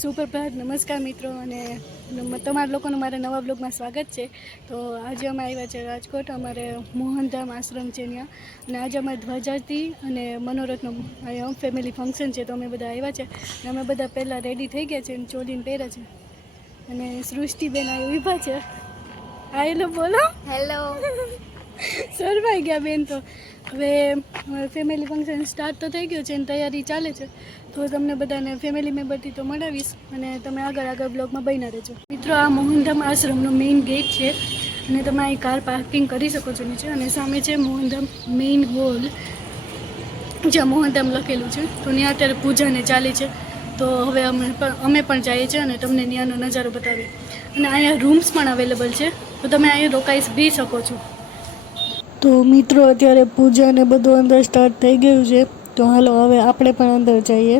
સુપ્રભાત, નમસ્કાર મિત્રો, અને તમારા લોકોનું મારા નવા બ્લોગમાં સ્વાગત છે. તો આજે અમે આવ્યા છે રાજકોટ, અમારે મોહનધામ આશ્રમ છે ત્યાં, અને આજે અમારે ધ્વજાતી અને મનોરથનું ફેમિલી ફંક્શન છે. તો અમે બધા આવ્યા છે, અને અમે બધા પહેલાં રેડી થઈ ગયા છે અને ચોલીને પહેર્યા છે. અને સૃષ્ટિબેન આ ઊભા છે. હેલો બોલો. હેલો. સરવાઈ ગયા બેન. તો હવે ફેમિલી ફંક્શન સ્ટાર્ટ તો થઈ ગયું છે અને તૈયારી ચાલે છે. તો તમને બધાને ફેમિલી મેમ્બરથી તો મળાવીશ, અને તમે આગળ બ્લોગમાં બન્યા રહેજો. મિત્રો, આ મોહનધામ આશ્રમનો મેઇન ગેટ છે, અને તમે અહીં કાર પાર્કિંગ કરી શકો છો નીચે. અને સામે છે મોહનધામ મેઇન હોલ, જ્યાં મોહનધામ લખેલું છે. તો ત્યાં અત્યારે પૂજાને ચાલી છે. તો હવે અમે પણ જઈએ છીએ અને તમને ત્યાંનો નજારો બતાવીએ. અને અહીંયા રૂમ્સ પણ અવેલેબલ છે, તો તમે અહીંયા રોકાઈ બી શકો છો. તો મિત્રો, અત્યારે પૂજા ને બધું અંદર સ્ટાર્ટ થઈ ગયું છે. તો હાલો હવે આપણે પણ અંદર જઈએ.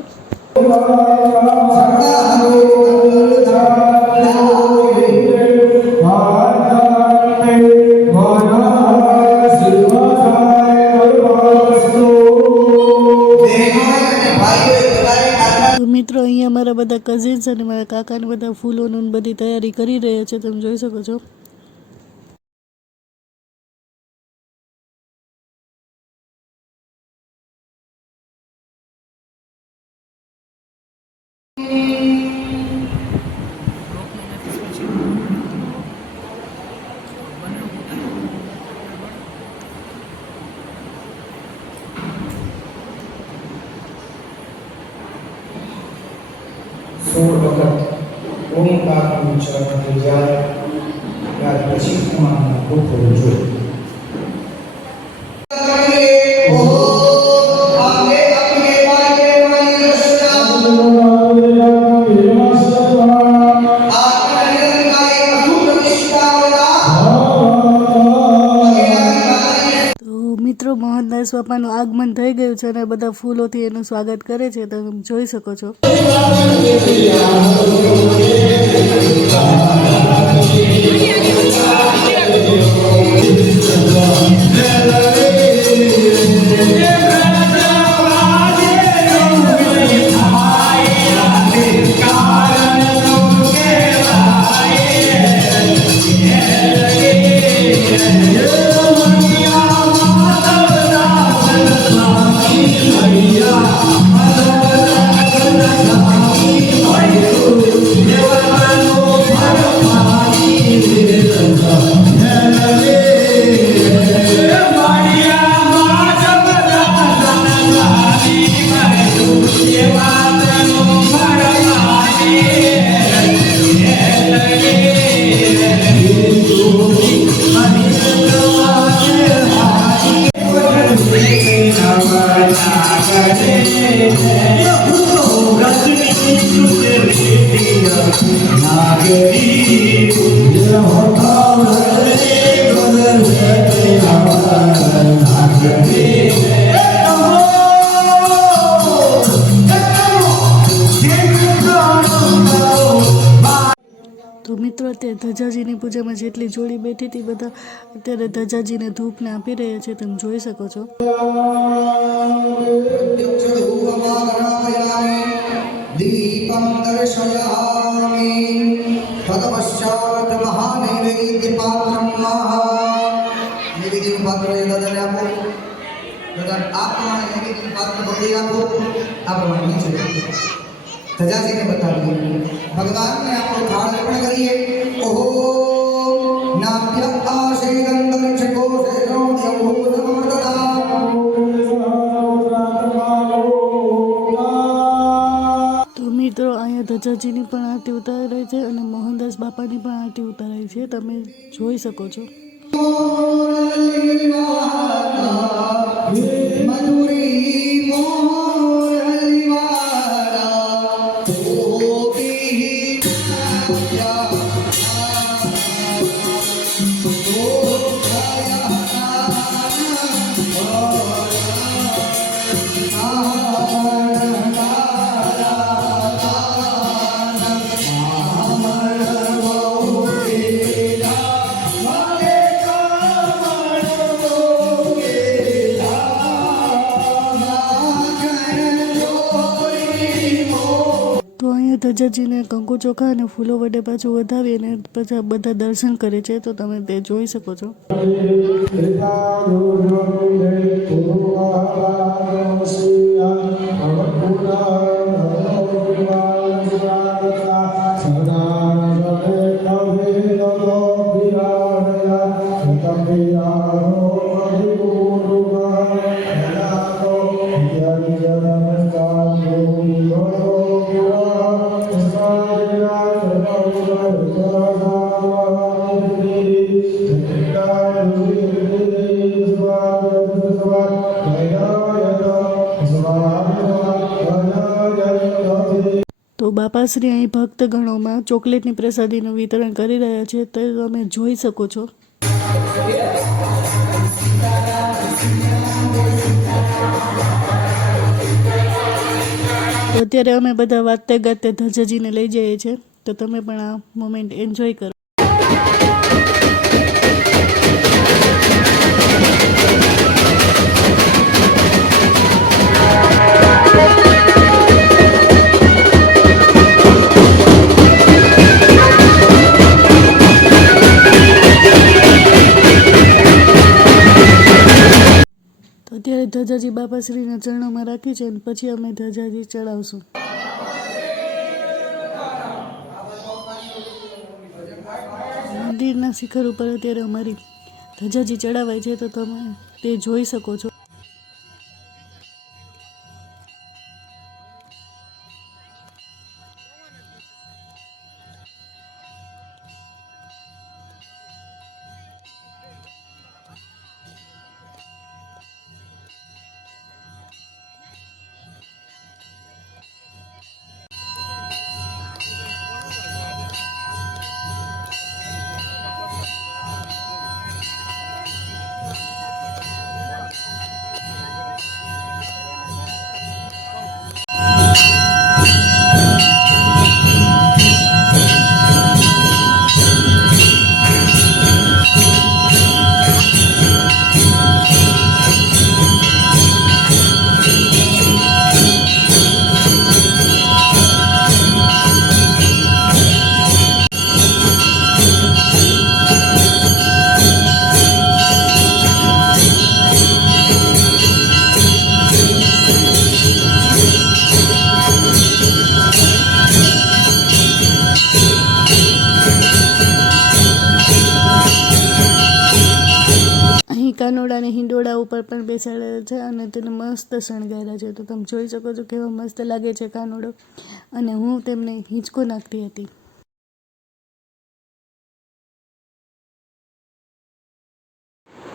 મિત્રો, અહીંયા મારા બધા કઝિન્સ અને મારા કાકાને બધા ફૂલોનું બધી તૈયારી કરી રહ્યા છે, તમે જોઈ શકો છો. સોળ વખત ઓમકારનું ઉચ્ચારણ થઈ જાય ત્યાર પછી તમારા દુઃખ હોવું જોઈએ. મિત્રો, મોહનદાસ બાપાનું આગમન થઈ ગયું છે અને બધા ફૂલોથી એનું સ્વાગત કરે છે, તમે જોઈ શકો છો. તો મિત્રો, અત્યારે ધજાજીની પૂજામાં જેટલી જોડી બેઠી હતી બધા અત્યારે ધજાજીને ધૂપને આપી રહ્યા છે, તમે જોઈ શકો છો. દીપમ દર્શયામિ તદપશ્ચાત મહાનૈવેદ્ય પાત્રમ નૈવેદ્યનું પાત્ર એ દાદાને આપો. દાદા આ પ્રમાણે નૈવેદ્યનું પાત્ર પકડી રાખો. આ પ્રમાણે નીચે ધજાજીને બતાવીએ. ભગવાનને આપણો થાળ અર્પણ કરીએ. ઓહો નાભ્ય આશેગંધમ ચકોસે દ્રૌડ્યૌ સમર્દતા. તો મિત્રો, અહીંયા ધજાજીની પણ આરતી ઉતારાય છે અને મોહનદાસ બાપાની પણ આરતી ઉતારાય છે, તમે જોઈ શકો છો. ધજાજીને કંકુ ચોખા અને ફૂલો વડે પાછું વધાવી અને પછી બધા દર્શન કરે છે, તો તમે તે જોઈ શકો છો. તો બાપાશ્રી અહીં ભક્તગણોમાં ચોકલેટની પ્રસાદીનું વિતરણ કરી રહ્યા છે, તે તમે જોઈ શકો છો. તો અત્યારે અમે બધા વાતે ગાતે ધજાજીને લઈ જઈએ છીએ, તો તમે પણ આ મોમેન્ટ એન્જોય કરો. તો અત્યારે ધજાજી બાપાશ્રીના ચરણોમાં રાખી છે અને પછી અમે ધજાજી ચડાવશું. મંદિરના શિખર ઉપર અત્યારે અમારી ધજાજી ચડાવાય છે, તો તમે તે જોઈ શકો છો. કાનોડા અને હિંડોળા ઉપર પણ બેસાડેલા છે અને તેને મસ્ત શણગાર્યા છે, તો તમે જોઈ શકો છો કેવો મસ્ત લાગે છે કાનોડો. અને હું તેમને હિંચકો નાખતી હતી.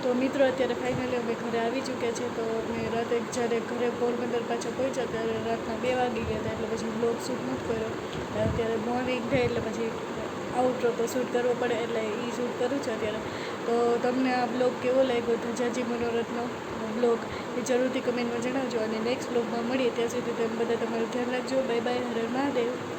તો મિત્રો અત્યારે ફાઇનલી અમે ઘરે આવી ચૂક્યા છે. તો અમે રાતે જ્યારે ઘરે પોરબંદર પાછા પહોંચ્યા ત્યારે રાતના 2 વાગી ગયા હતા, એટલે પછી બ્લોગ શૂટ નથી કર્યો. અત્યારે મોર્નિંગ થાય એટલે પછી આઉટરો તો શૂટ કરવો પડે, એટલે એ શૂટ કરું છું અત્યારે. તો તમને આ બ્લોગ કેવો લાગ્યો, ધજાજી મનોરથનો બ્લોગ, એ જરૂરથી કમેન્ટમાં જણાવજો. અને નેક્સ્ટ બ્લોગમાં મળીએ, ત્યાં સુધી તમે બધા તમારું ધ્યાન રાખજો. Bye bye. હર હર મહાદેવ.